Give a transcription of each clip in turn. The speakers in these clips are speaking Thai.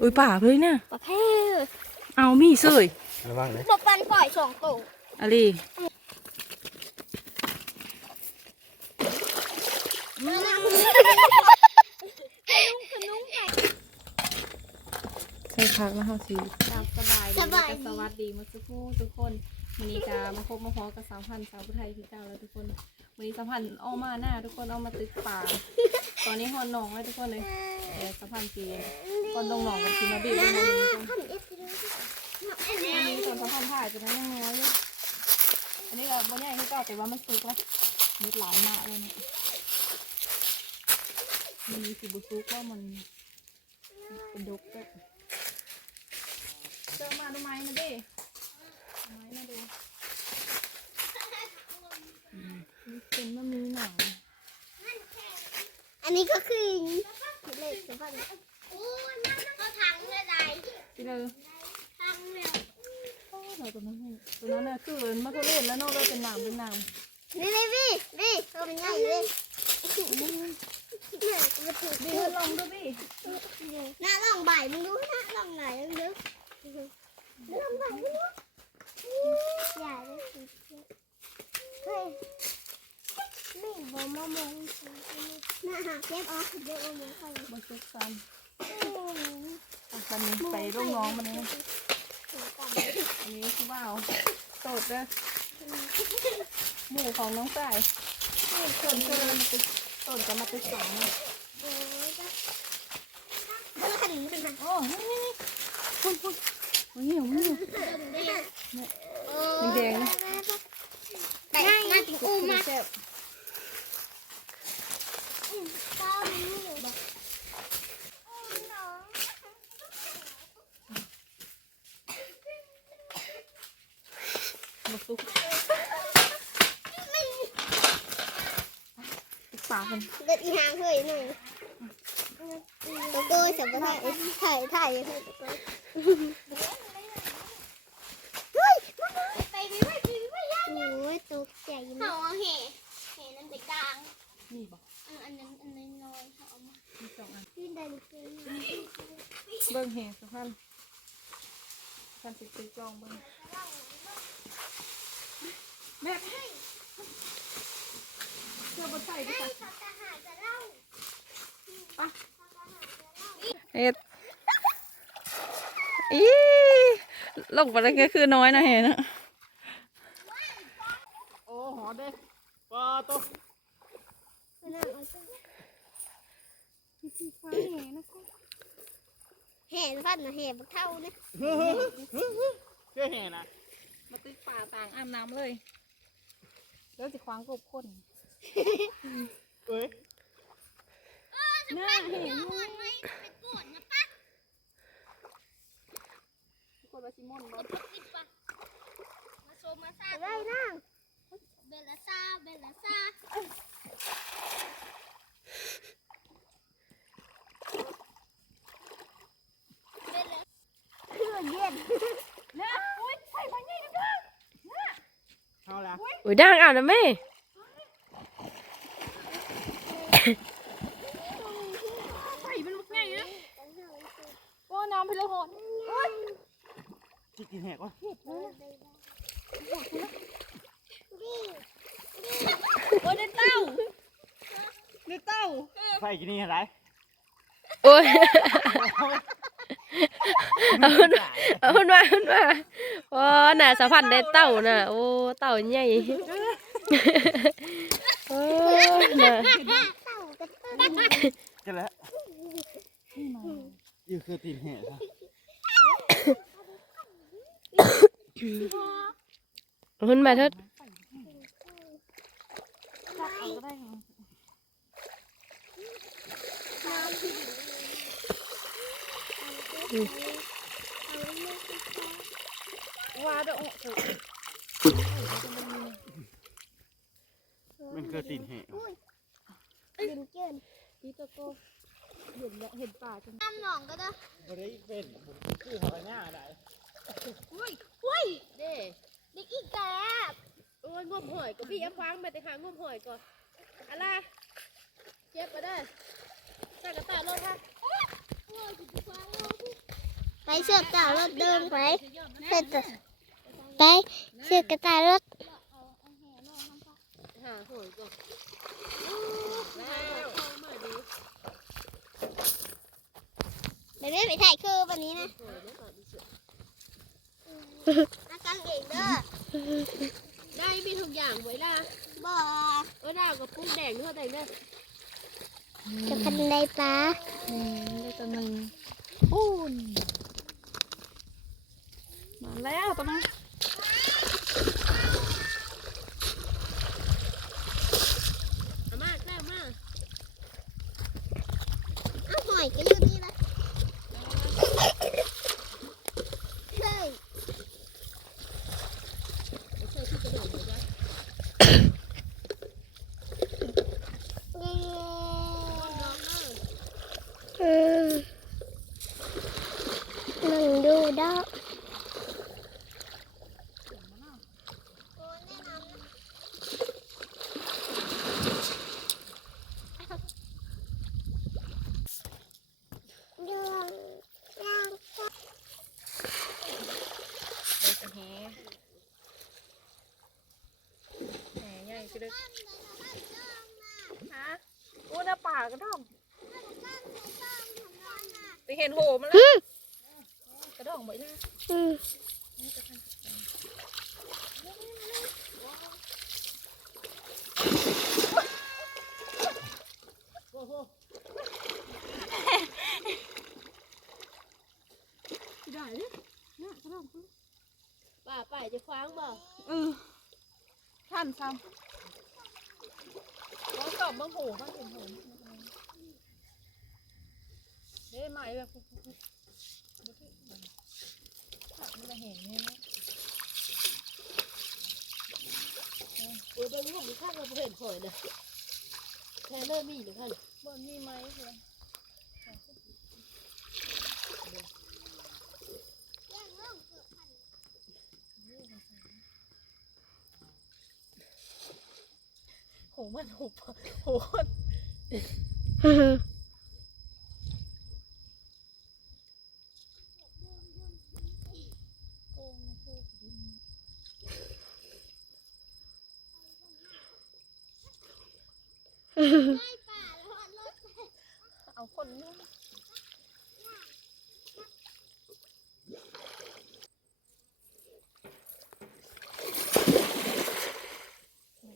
อุ้ยป่าเลยเนี่ยประเภทเอามีเสยระวังเลยบปันก่อยสองตัวอะไรใช่พักแล้วเขาสิตามสบายดีแล้วก็สวัสดีมาสักครู่ทุกคนวันนี้จะมาพบมาพอกับสาวพันธุ์สาวผู้ไทยที่เจ้าแล้วทุกคนวันนี้สาวพันธุ์ออกมาหน้า ทุกคนเอามาตึกป่า ตอนนี้ฮอนหนองไว้ทุกคนเลยเออสาวพันปีก่อนลงหนองกับทีมาบีบเลยนะนอันนี้ส่วนสาวพันธุ์ถ่ายจะนั้นยังน้อยอยู่อันนี้ก็บ่ใหญ่ที่เก่าแต่ว่ามันสุกแล้วเม็ดหลายมากเลยเนี่ยมันมีสีบุซุกก็มันเป็นดกด้วยเจอมาดูไม้มาดิเอาไม้มาดูมีเป็นมันมีหนัง อันนี้ก็คือเลขสองพันโอ้ยเขาถังเลยไรที่เราถังเนี่ยเราตัวนั้นให้ตัวนั้นน่ะคือมาเขาเล่นแล้วเนอกเราเป็นหนามเป็นหนามนี่นี่พี่พี่ตัวมันใหญ่เลยเนี่ยมันถูกดีดีลองดูพี่หน้าลองใบมึงดูหน้าลองไหนมึงดูลองใบมึงดูใหญ่เลยเฮ้ย นี่บอมามองหน้าหักเย็บออกเย็บออกมองเขาบนซุกซันอะวันนี้ไปลูกน้องมันนี้อันนี้คือว่าวโสดเด้อหมู่ของน้องสายเชิญเชิญมาติดต้นจะมาติดสองนะโอ้ยพุ่นพุ่นโอ้ยเหี่ยวนี่แดงๆนะแต่งานถึงอุ้มมาแซ่บข้าวมันไม่อยู่บอกน้องมาซุกติดงเคยหน่อยตะโก้สับปะรดถ่ายถ่าก้เฮ้ยไปไปไปไปไปโอ้ยตกใจมาก เขาเห่เห่นั่นไปกลางนี่บอกอันนั้นอันนั้นน้อยเขาเอามามี สองอันขึ้นได้เลยเบิ้งแห่สะพานสะพานติดติดลองเบิ้งแม่เสื้อบนใส่ด้วยกันเขาจะหาจะเล่าเอ็ดอีลงไปแล้วก็คือน้อยนะเห็นนะโอ้หอเด้ปลาตัว แห่ฟันนะแห่บักเท่าเนี่ยเชื่อแห่นะมาติดป่าต่างอาบน้ำเลยแล้วสิควางกบคนเอ้ยหน้าเห็นอ่อนไหมเป็นโกดนะป้าคนว่าซิมอนบอสมาโซมาซาได้นะเบลลาซาเบลลาซาเบลลา เครื่องเย็นนะอุ้ยใส่พันยี่นะเอาละอุ้ยด่างอะนะแม่ใส่เป็นลูกไงนะว่าน้ำพิลหอนจิกกินแห่ก่อนโอ้ยเต้าในเต้าไฟกินนี่อะไรโอ้ย เอาขึ้นมาเอาขึ้นมาขึ้นมาโอ้น่ะสะพันได้เต่าน่ะโอ้เต่าใหญ่โอ้น่ะกันแล้วอยู่คือตีนแห่ซะเอาขึ้นมาเถิด จับเอาก็ได้ค่ะ ว่าเด้อโอ้โหมันคือตีนแห่เย็นเกินพี่ตะโกเห็นเห็นป่าจนน้ำหนองก็ได้บริเป็นคือหอยหน้าอะไรอุ้ยอุ้ยเด้เด็กอีกแกบโอ้ยงมหอยก็พี่เอาควางไปแต่หางมหอยก่อนอะไรเจ็บไปได้ใส่กระต่ายรถค่ะ ไปเชือกต่ารถเดินไปไปต่อไปเชือกกระต่ายรถเดี๋ยวไม่ไปถ่ายคือวันนี้นะอากังเองเด้อได้มีทุกอย่างไว้ล่ะบ่เออดาวกับปุ้งแดงด้วยแต่งเด้อจะพันไดปลา อืมได้ตัวหนึ่งปูนมาแล้วตัวนั้น เอามาแก้วมา อ้าวหอยก็อยู่นี่ละเฮ้ย เชื่อที่กระโดดเลยจ้ะ อืม นั่งดูดอกดวงดาว ได้ตัวแหแหใหญ่ก็ได้ฮะโอ้หน้าป่ากระดองไปเห็นโหมันแล้วกระดองไว้นะ อืม ได้เนี่ยเนี่ยกระดอง ป้าไปจะคว้างบ่เออท่านซ้ำแล้วตอบมาโหบ้างเห็นโหเฮ้ยใหม่แบบปุ๊บปุ๊บปุ๊บดูสิผักมันจะเห็นเนี่ยนะเออไปลูกมีข้างเราเห็นข่อยเลยแค่เริ่มมีหรือขั้นบนมีไหมเพื่อ หมันโหโหคน โกงนะพูดดินเอาคนนึง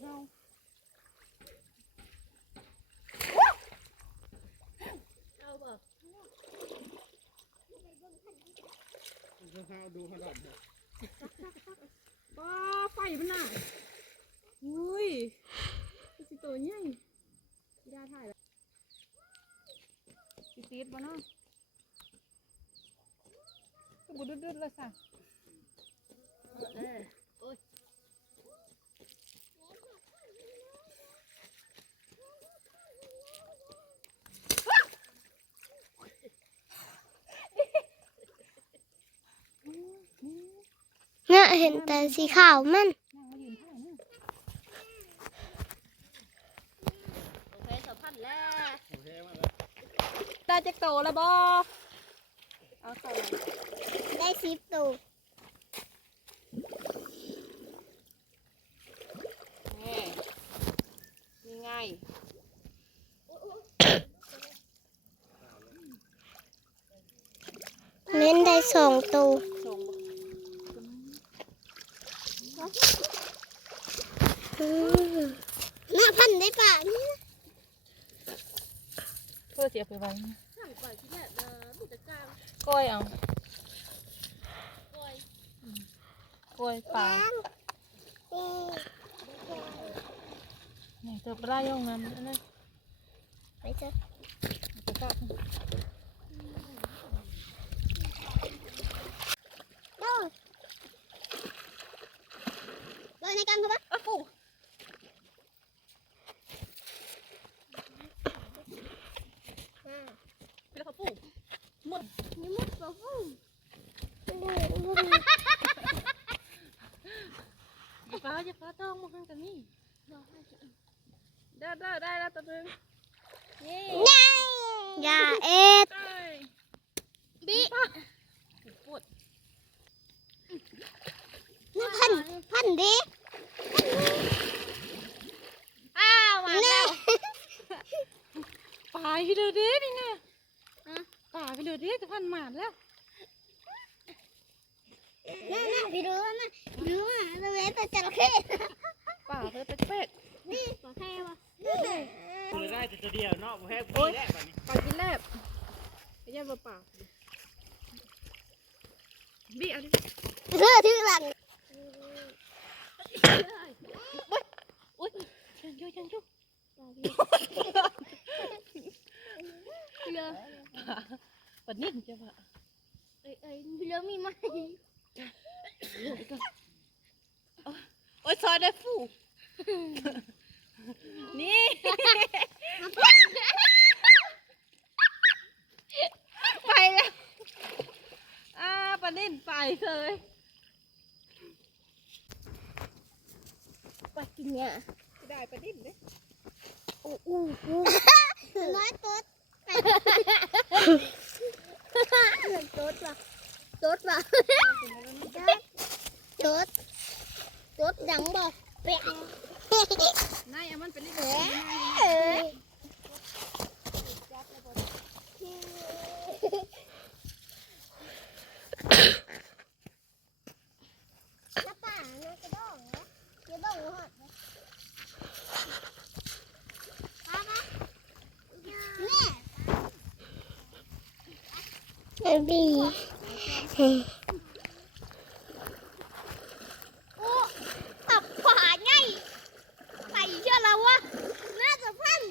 เอา เอาบ่ ดูขนาด ป้าไฟมันน่ะอุ้ยมันสิ ตัวใหญ่ยาถ่ายแล้วสิตีดบ่เนาะก็บุดดๆเลยสั่งเออโอ้ยน่ะเห็นแต่สีขาวมันนั่งมายืนถ่ายเนี่ย โอเคสัมพันธ์แล้ว โอเคมากเลย ได้จักโตแล้วบ่เอาใส่ได้สิบตัวแม่นี่ไงเล่นได้สองตัว ส่งบ่ อืมน่าพันได้ป่ะนี่ เพื่อเสียไปไว้ข้างไปที่แรกนะมีแต่กลางก้อยเอาก้อยก้อยปลาอืมเนี่ยเธอปลาย่องนั้นนั่นไปเถอะไปกัดโอ้เลยในกันเขาปะอ้าว อย่าฟ้าอย่าฟ้าต้องมองกันนี่ได้ได้ได้แล้วตัวนึงเย้ยาเอ็ดบิปวดนี่พันพันดิอ้าวมาแล้วไปเดี๋ยวดินี่ไง ป่าพี่เดือดดิจะพันหมาดแล้วแน่แน่พี่ดูนะดูอะตรงนี้แต่จระเข้ป่าเพื่อเป็ดนี่ปลาแค่วะเปิดได้แต่ตัวเดียวเนาะบ่แพ้ปีแรกบัดนี้ป่ากินแลบไอ้ย่าป่าป่าบี้เอันนี้เสื้อที่หลังยังอยู่ยังอยู่ เรือ ป่านิ่งจะป่า เอ้ยเอ้ยเรือมีไหม โอ้ยซอยได้ฟูนี่ไปแล้วอ่าป่านิ่งไปเลยปลากินเนี่ยได้ป่านิ่งเลยอู้อู้อู้น้อยตุ๊ดตุ๊ดว่ะ ตุ๊ดว่ะตุ๊ดตุ๊ดดังบ่เป๊ะ โอ้ตับป่าไงไปเชื่อแล้ววะน่าจะพัน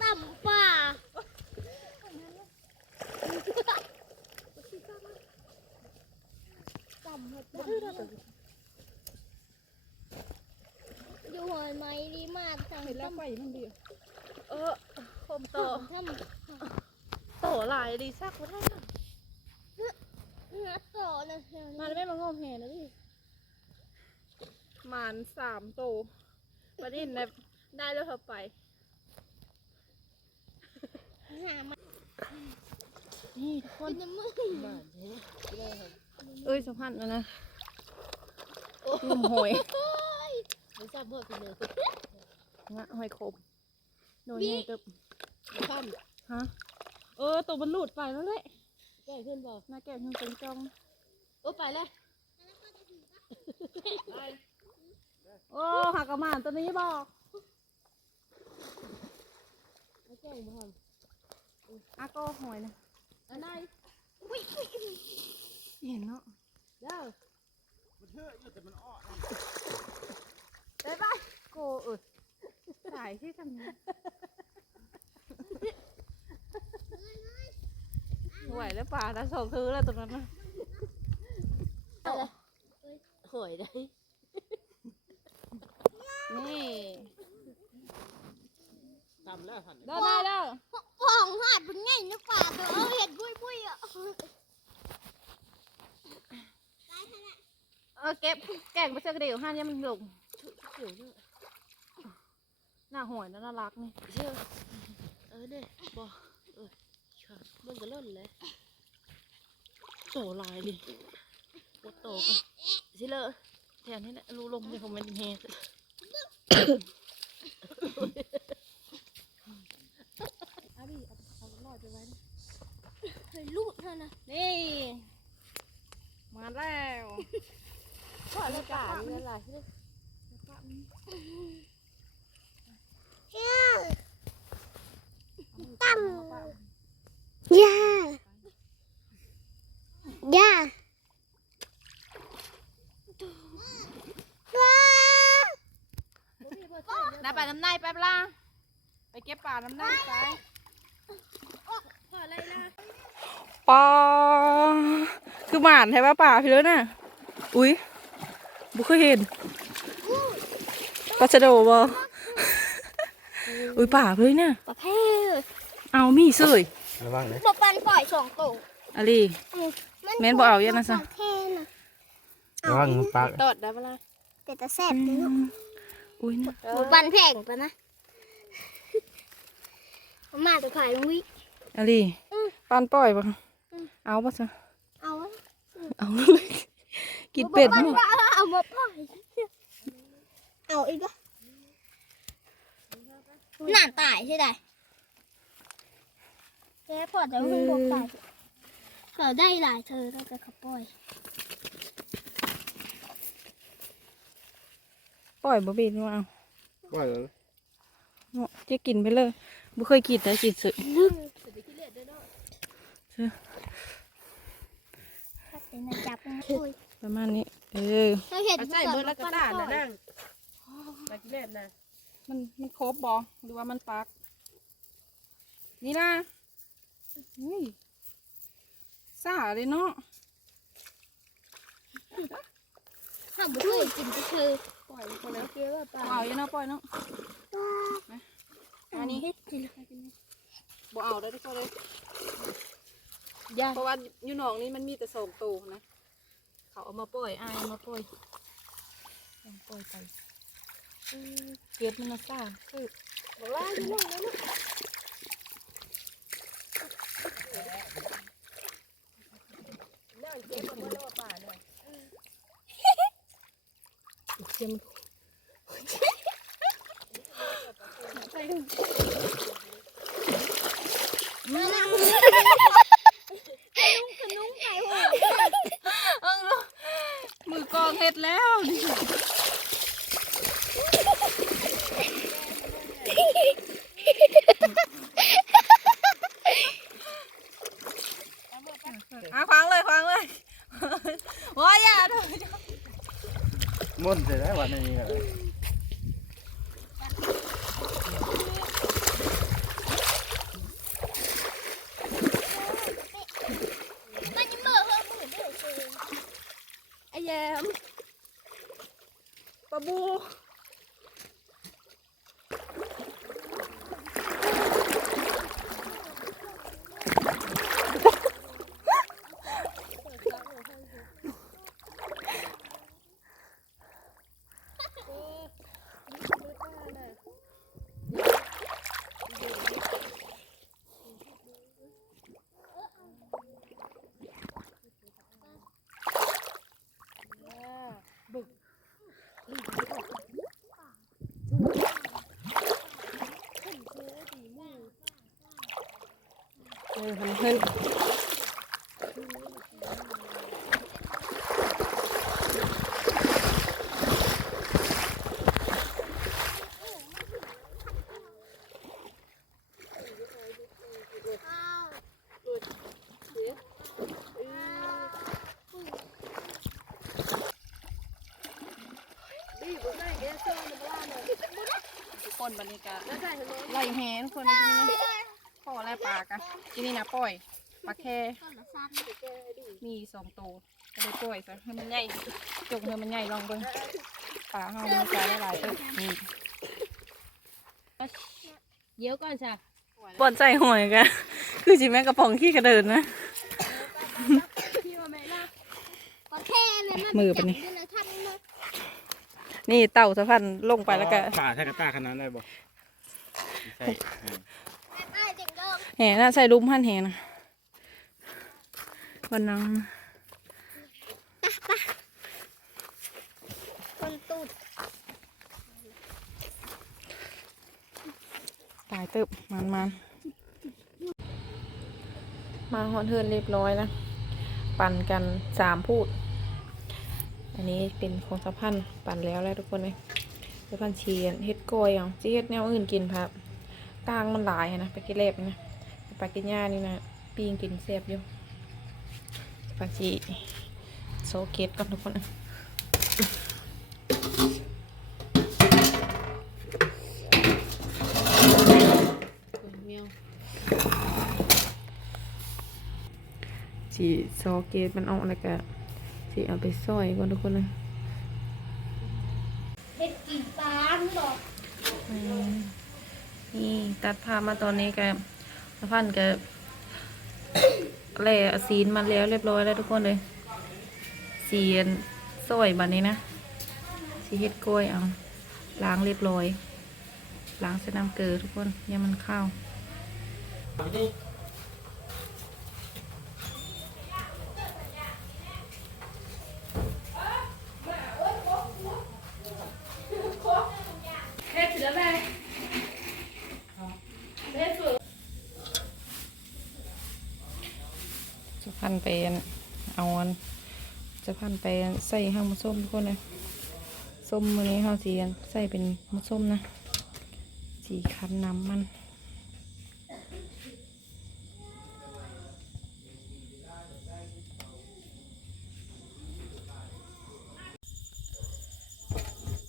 ต่ำป่าต่ำหมดอยู่หอยไม้ดีมากทางเห็นแล้วต่ำไปมันดีเออคมโต ต่ำต่ำ โอีซักมาได้นัดต่อนะมาได้ไม่มางอมแห่นะพี่หมานสามโตประเด็นนะได้แล้วเธอไป หามานี่ทุกคนน้ำมือเอ้ยสัมพันธ์นะนะหนุ่มหอยไม่ทราบเบอร์พี่เลยงะหอยขมโดนไงเติบข้ามฮะ เออตัวมันหลุดไปแล้วแหละแก้ขึ้นบ่หน้าแก้มยังเป็นจ้องโอ้ไปเลยโอ้หักกระหมานตัวนี้บอกไม่แก้บ่ทอาโก้หอยนะำอันไหนเห็นเนาะเด้อมันเชื่ออยู่แต่มันอ้อได้ปะโกเออสายที่ทำงาน ไหวแล้วป่านะสองคือแล้วตรงนั้นนะหอยได้ นี่ทำแล้วหันเดินได้แล้วฟองหาดเป็นไงนะป่าเธอเอาเห็ดบุยบุยอะเออเก็บแกงไปเสื้อกระเดี่ยวห้านี่มันหลงเดี๋ยวเด้อหน้าหอยน่ารักนี่เชื่อเออเนี่ยบ่เออ ครับมันก็ล่นเลยโตลายดิโคตรโตก็สิเลอะแถวนี้แหละรูลมเนี่ยผมเป็นเฮดอาบีเอาเอาลอยไปไว้นะเฮ้ยลูกเธอนะนี่มาแล้วก็เลยป่านี่ละลายตั้ม ย่าย่าว้าน้าไปน้ำในไปปะล่ะไปเก็บป่าน้ำในไปปอคือหมานใช่ปะป่าพี่เลยน่ะ อุ้ยบุเคยเห็นปลาชะโดบ่อุ้ยป่าเพื่อนเนี่ยประเภทเอามีเสย ระวังเลยบปันปล่อยสองตัวอะไรแม่นบ่เอาอย่างนั้นซะประเภทน่ะระวังปากตอดได้ปะล่ะแต่ตะแซ่บดีเนาะอุ้ยเนี่ยหมูปันแพงปะนะเอามาตัวขายลุงวิ อะไรปานปล่อยปะเอาปะซะเอาวะเอาเลยกินเป็ดบ่มั้งเอาเอามาปล่อยเอาอีกปะหน้าตายใช่ไหม แกพอจะมึงบอกตายเขาได้หลายเธอเราจะขับปล่อย ปล่อยบ่บีนี่ว่าเอาว่าแล้วเนาะจะกินไปเลยบ่เคยกินแต่กินสึถ้าเป็นนายจับมันคุยประมาณนี้ เออ เราเห็นเอาใส่เบอร์ละกระดาษนะนั่งมากินเล่นนะมันมันครบบอหรือว่ามันปัก นี่ล่ะ อุ้ยซ่าเลยเนาะห้ามบุคุยกินก็คือปล่อยไปแล้วเกลือปลาเอาอยู่เนาะปล่อยเนาะอันนี้กินเลยกินเลยบ่เอาได้ทุกคนเลยย่าเพราะว่าอยู่หนองนี้มันมีแต่สองตัวนะ เขาเอามาปล่อยอายเอามาปล่อยเอาปล่อยไปเออเกล็ดมันน่ะซ่าคือบอกว่าอยู่นั่นนะเดี๋ยว มัน มาแล้วขนุ้งขนุ้งไก่หัว เออมือกองเห็ดแล้วนี่อะควางเลยควางเลย โอ้ยอย่าเถอะ มุ่นเสร็จแล้ววันนี้ก็ มันยังเมื่อเพิ่มมือได้คือ ไอ้แยมปลาบู เออมันขึ้น ทุกคนบรรยากาศไล่แหนคนในที่นี้นะพ่อแล่ปลากัน ที่นี่นะปล่อยปลาแค่ต้นละสั้นมีสองตัวก็เลยปล่อยซะให้มันใหญ่จงให้มันใหญ่ลองเบิ่งปลาเฮามันจะหลายๆตัวนี่เดี๋ยวก่อนจ้ะบอนใจหวยกันคือจิแม่กระป๋องขี้กระเดินนะก็แค่เลยมือปะนี่จับอยู่ใท่านนะนี่เต่าสะพันลงไปแล้วก็ป่าใช้กระตาขนาดได้บ่ใช่ ไอ้เด็กเลิก แห่น่ะใส่ลุมพันแห่นะวันนังคนตูดตายเติบมันมันมาฮอนเทิร์นเรียบร้อยนะ ปั่นกันสามพูด อันนี้เป็นของสะพันปั่นแล้วแล้วทุกคนเลยสะพันเชียนเฮ็ดกล้อยอะจีเฮ็ดแนวอื่นกินครับกลางมันหลายอะนะไปกินเล็บนะ ไปกินหญ้านี่นะปีงกินแซ่บอยู่ปาจีโซเกตก่อนทุกคนนะจีโซเกตมันออกแล้วก็จีเอาไปซอยก่อนทุกคนนะเด็กกี่ปานบอกอืมนี่ตัดภาพมาตอนนี้ก็ สะพันก็แล่ซีนมาแล้วเรียบร้อยแล้วทุกคนเลยสีนซอยบัดนี้นะสีเฮ็ดกล้วยเอาล้างเรียบร้อย ล้างใส่น้ำเกลือทุกคนอย่ามันข้าว พันไปอันเอาอันจะ พันไปใส่ห้างมะส้มทุกคนเลยส้มมือนี้เขาสีอันใส่เป็นมะส้มนะ สีคั้นน้ำมัน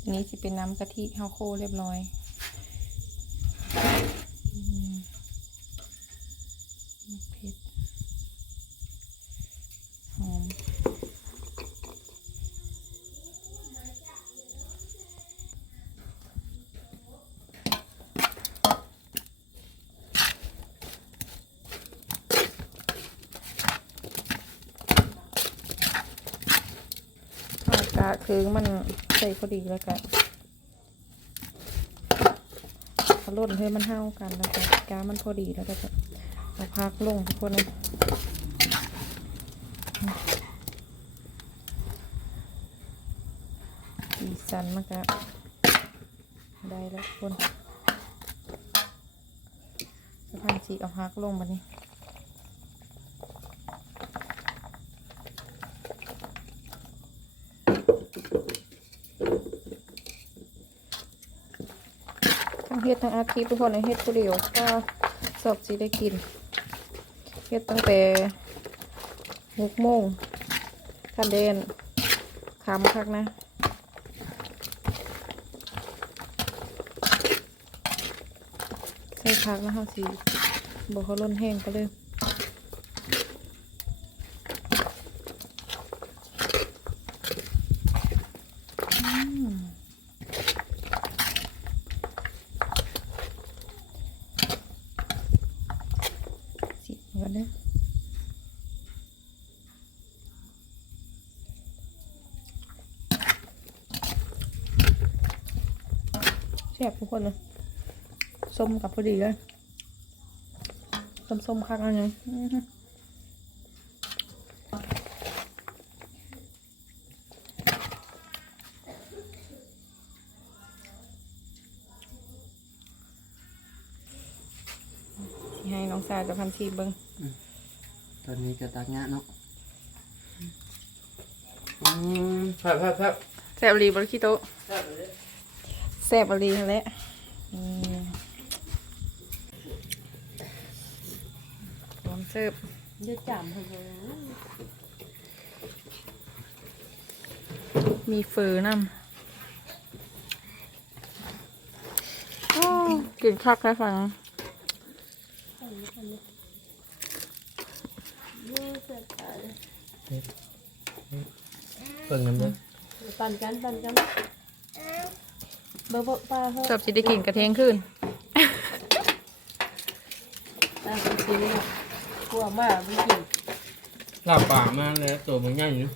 อันนี้จะเป็นน้ำกะทิเฮาโคเรียบร้อยอืมเผ็ดหอมข้าวกะคือมันใส่ พอดีแล้วกันเอาล่นให้มันเท่ากันแล้วกันกามันพอดีแล้วก็จะเอาพักลงทุกคนเลยสีสันมันก็ได้แล้วทุกคนสะพานสีเอาพักลงมานี่ เฮ็ดทั้งอาทิตย์ทุกคนเลยเฮ็ดผู้เดียวก็สอบสีได้กินเฮ็ดตั้งแต่หกโมงทันเดนคำคักนะใส่พักนะฮะสิบอกเขาล้นแห้งไปเลย อืม สิก่อนเด้อแซ่บทุ กคนเลยส้มกับพอดีเลยส้มส้มๆคักเอันนี้สิให้น้องสาวจะพันชีเบิ้งตอนนี้จะตักงะเนาะอืมครับครับครับแซ่บรีบริคิโตะ แซ่บรีนั่นแหละนี่พร้อมเสิร์ฟเยอะจังเลยมีเฟอร์น้ำโอ้กินคักแล้วฟังเปิ่งน้ำเด้อปั่นกันปั่นกัน เบอร์เบอร์ปลาเหอะชอบสิได้กินกระเทงขึ้นปลาเป็นสีเนี่ยกลัวมากไม่กินลาบป่ามาแล้วตัวมันง่ายอยู่